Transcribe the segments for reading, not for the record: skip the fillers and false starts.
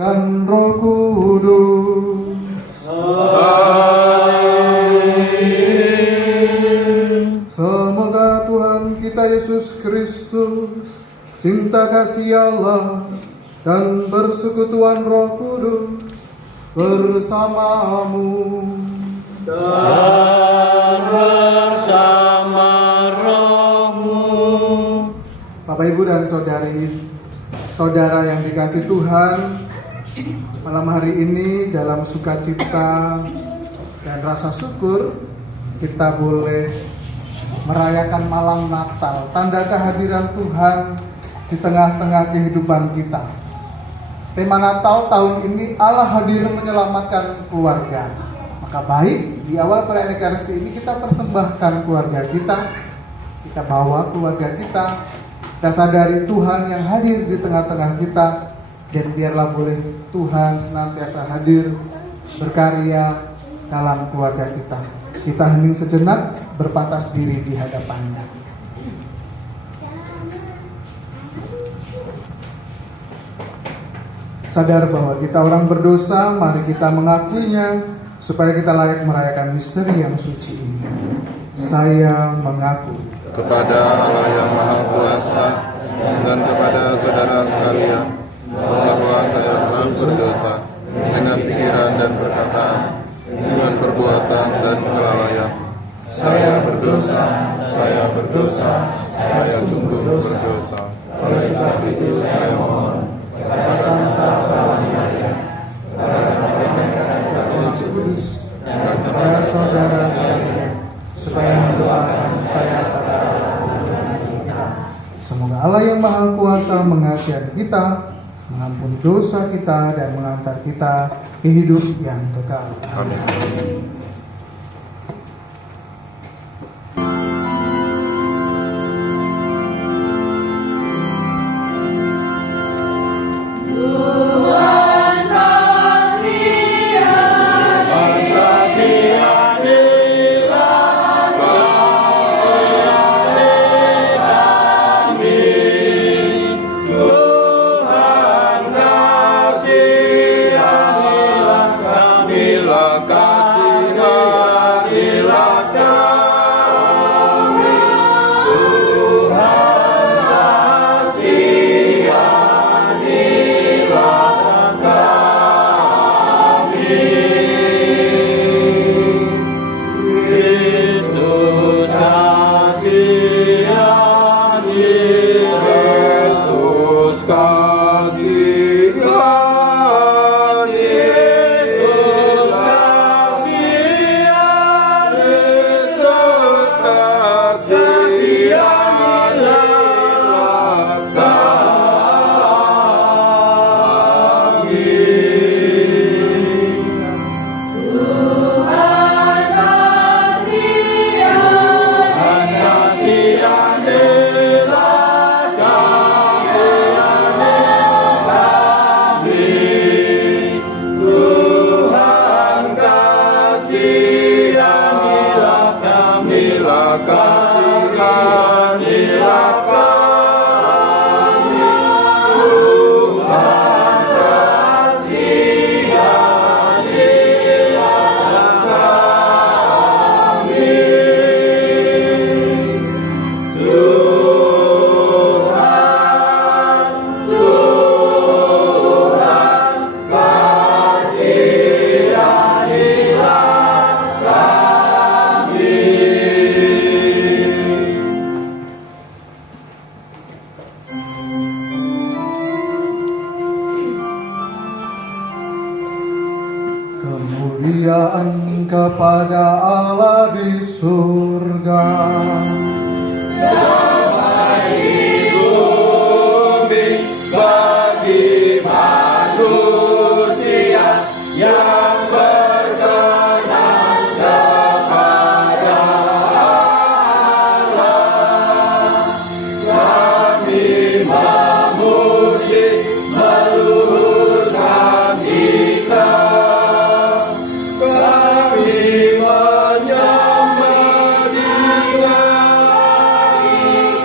dan Roh Kudus. Amin. Semoga Tuhan kita Yesus Kristus, cinta kasih Allah, dan persekutuan Roh Kudus bersamamu Dan bersama rohmu. Bapak, Ibu, dan saudara yang dikasih Tuhan, malam hari ini dalam sukacita dan rasa syukur kita boleh merayakan malam Natal, tanda kehadiran Tuhan di tengah-tengah kehidupan kita. Tema Natal tahun ini, Allah hadir menyelamatkan keluarga. Maka baik, di awal perayaan Ekaristi ini kita persembahkan keluarga kita bawa keluarga kita sadari Tuhan yang hadir di tengah-tengah kita, dan biarlah boleh Tuhan senantiasa hadir berkarya dalam keluarga kita. Kita hening sejenak, berpatas diri di hadapannya. Sadar bahwa kita orang berdosa, mari kita mengakuinya supaya kita layak merayakan misteri yang suci ini. Saya mengaku kepada Allah yang Maha Kuasa dan kepada saudara sekalian bahwa saya telah berdosa dengan pikiran dan perkataan, dengan perbuatan dan kelalaian. Saya berdosa, saya sungguh berdosa. Oleh sebab itu saya mohon Santa Bawani Maria, kepada Roh Kudus, dan kepada saudara sekalian, supaya mendoakan saya pada kita. Semoga Allah yang Maha Kuasa mengasihi kita, mengampuni dosa kita, dan mengantar kita ke hidup yang kekal. Amin. Kemuliaan kepada Allah di surga. Damai bumi bagi manusia yang berkenan kepada Allah. Kami memuji meluhurkan Dia. Kami menyembah Dia.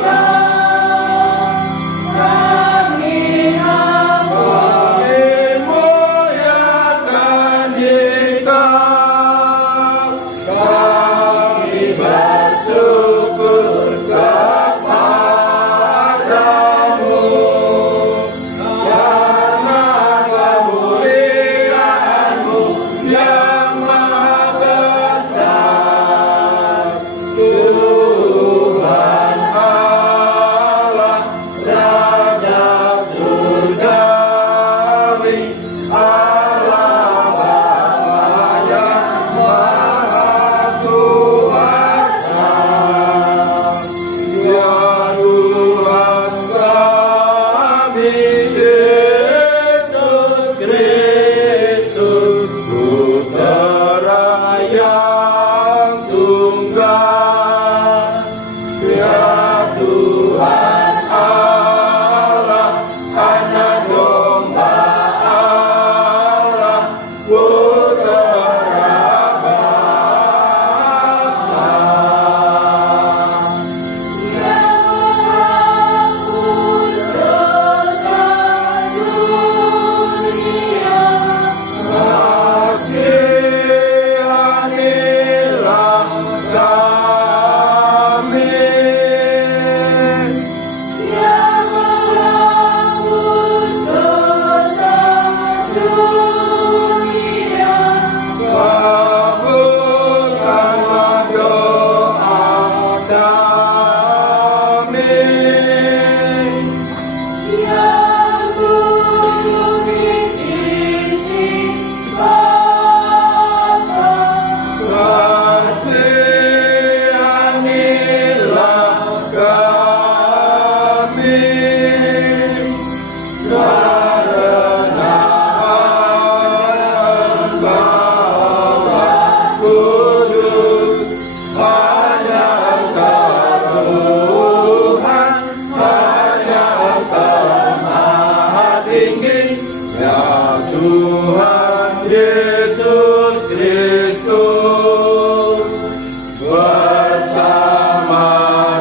Tuhan Yesus Kristus bersama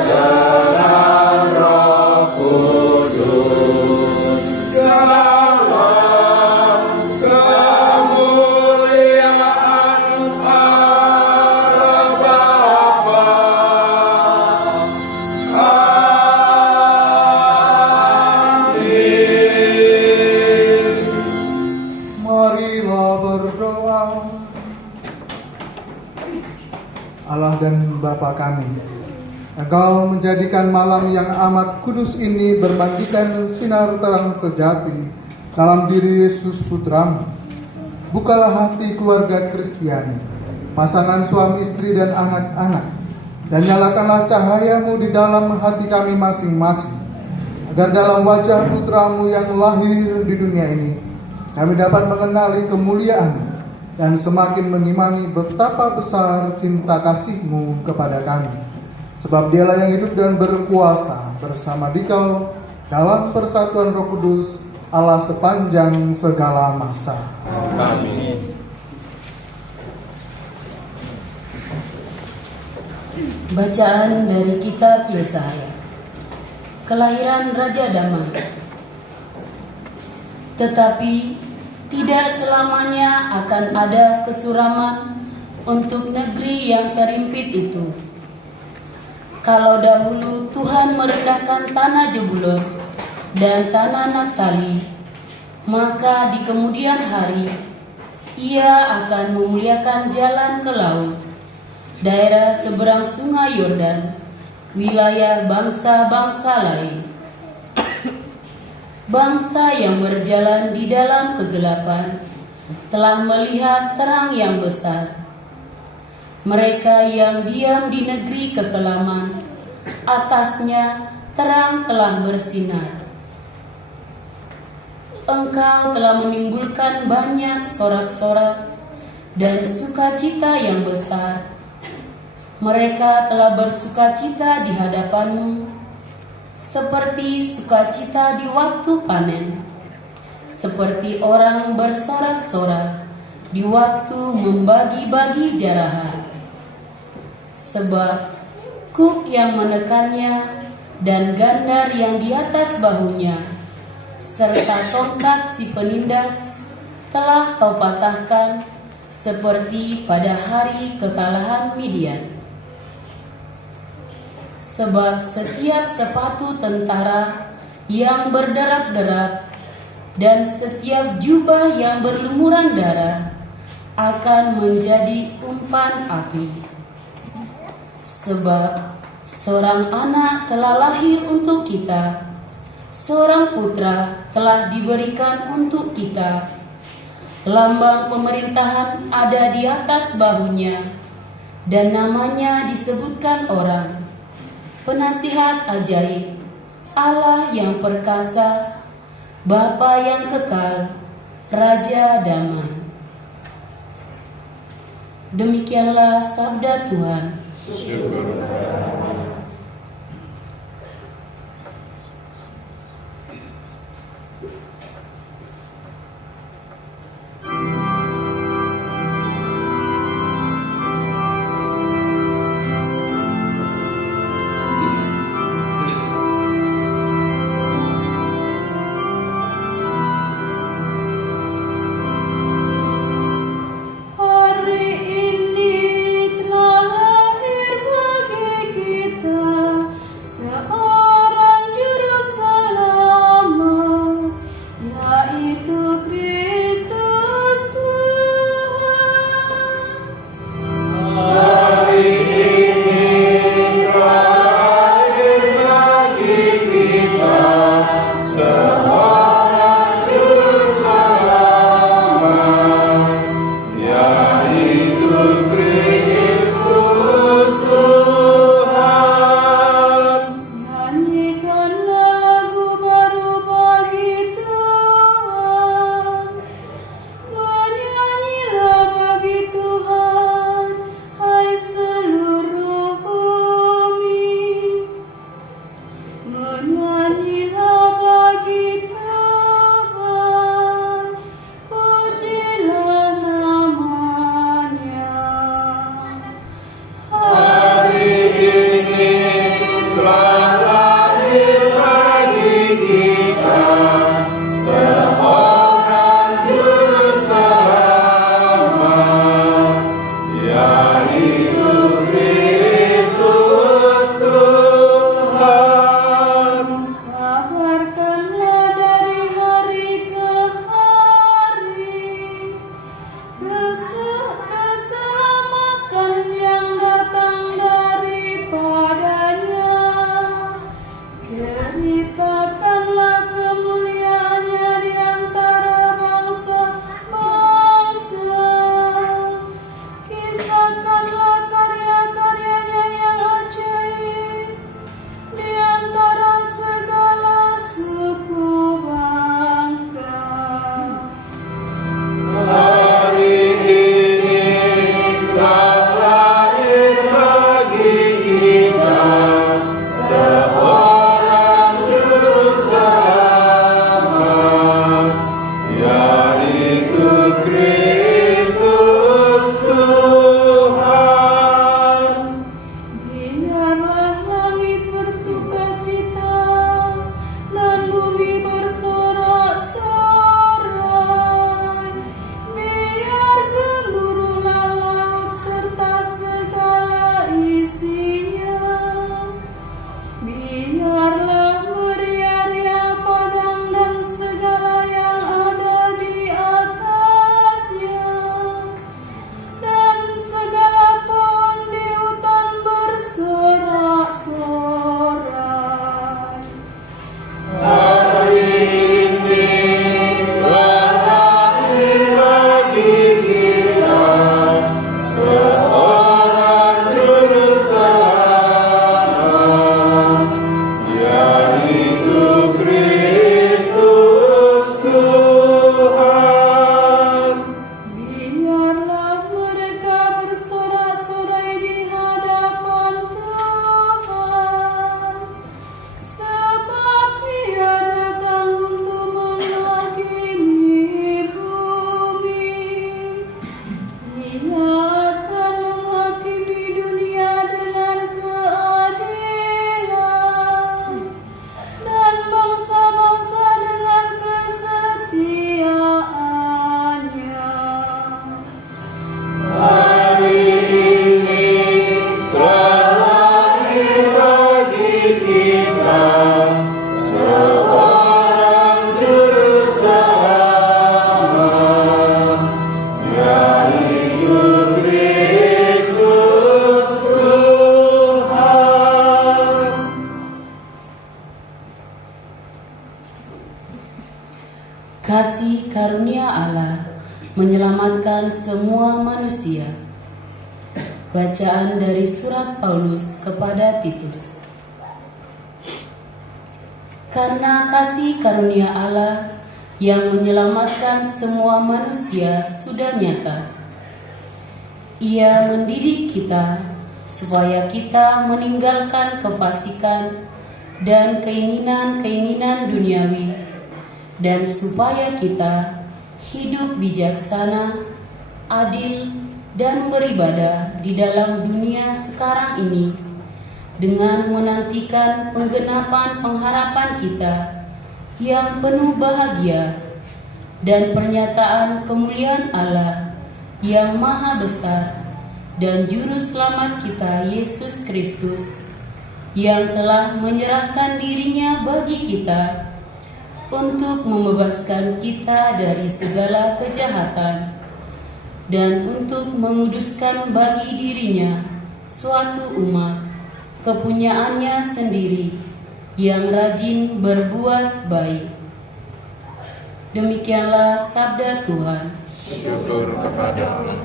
dengan Roh Kudus dalam kemuliaan Allah Bapa. Amin. Marilah berdoa. Allah dan Bapa kami, Engkau menjadikan malam yang amat kudus ini berbagikan sinar terang sejati dalam diri Yesus Putramu. Bukalah hati keluarga Kristiani, pasangan suami istri dan anak-anak, dan nyalakanlah cahayamu di dalam hati kami masing-masing, agar dalam wajah Putramu yang lahir di dunia ini, kami dapat mengenali kemuliaan dan semakin mengimani betapa besar cinta kasih-Mu kepada kami. Sebab Dialah yang hidup dan berkuasa bersama Dikau dalam persatuan Roh Kudus, Allah sepanjang segala masa. Amin. Bacaan dari kitab Yesaya. Kelahiran Raja Damai. Tetapi tidak selamanya akan ada kesuraman untuk negeri yang terimpit itu. Kalau dahulu Tuhan merendahkan tanah Jebulon dan tanah Naftali, maka di kemudian hari Ia akan memuliakan jalan ke laut, daerah seberang sungai Yordan, wilayah bangsa-bangsa lain. Bangsa yang berjalan di dalam kegelapan telah melihat terang yang besar. Mereka yang diam di negeri kekelaman, atasnya terang telah bersinar. Engkau telah menimbulkan banyak sorak-sorak dan sukacita yang besar. Mereka telah bersukacita di hadapan-Mu, seperti sukacita di waktu panen, seperti orang bersorak-sorak di waktu membagi-bagi jarahan. Sebab kuk yang menekannya dan gandar yang di atas bahunya, serta tongkat si penindas telah Kau patahkan, seperti pada hari kekalahan Midian. Sebab setiap sepatu tentara yang berderap-derap dan setiap jubah yang berlumuran darah akan menjadi umpan api. Sebab seorang anak telah lahir untuk kita, seorang putra telah diberikan untuk kita. Lambang pemerintahan ada di atas bahunya, dan namanya disebutkan orang Penasihat Ajaib, Allah yang perkasa, Bapa yang kekal, Raja Damai. Demikianlah sabda Tuhan. Hari ini telah lahir bagi Kasih karunia Allah menyelamatkan semua manusia. Bacaan dari surat Paulus kepada Titus. Karena kasih karunia Allah yang menyelamatkan semua manusia sudah nyata. Ia mendidik kita supaya kita meninggalkan kefasikan dan keinginan-keinginan duniawi, dan supaya kita hidup bijaksana, adil, dan beribadah di dalam dunia sekarang ini dengan menantikan penggenapan pengharapan kita yang penuh bahagia dan pernyataan kemuliaan Allah yang maha besar dan juru selamat kita Yesus Kristus, yang telah menyerahkan dirinya bagi kita untuk membebaskan kita dari segala kejahatan dan untuk menguduskan bagi dirinya suatu umat kepunyaannya sendiri yang rajin berbuat baik. Demikianlah sabda Tuhan. Syukur kepada Allah.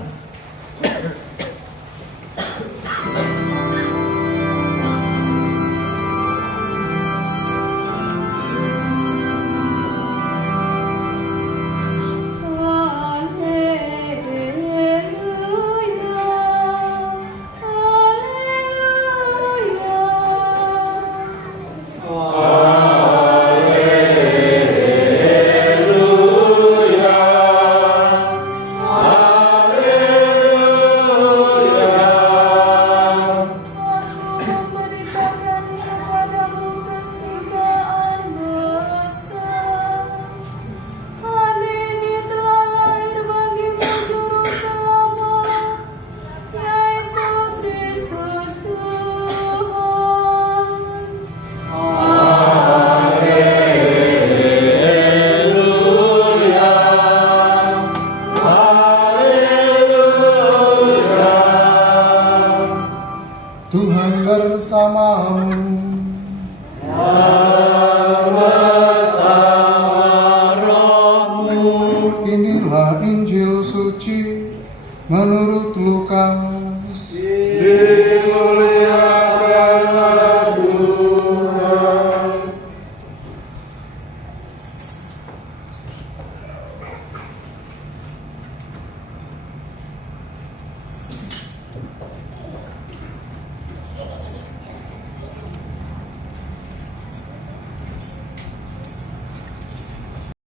Tuhan bersamamu. Inilah Injil suci menurut Lukas. Dimuliakan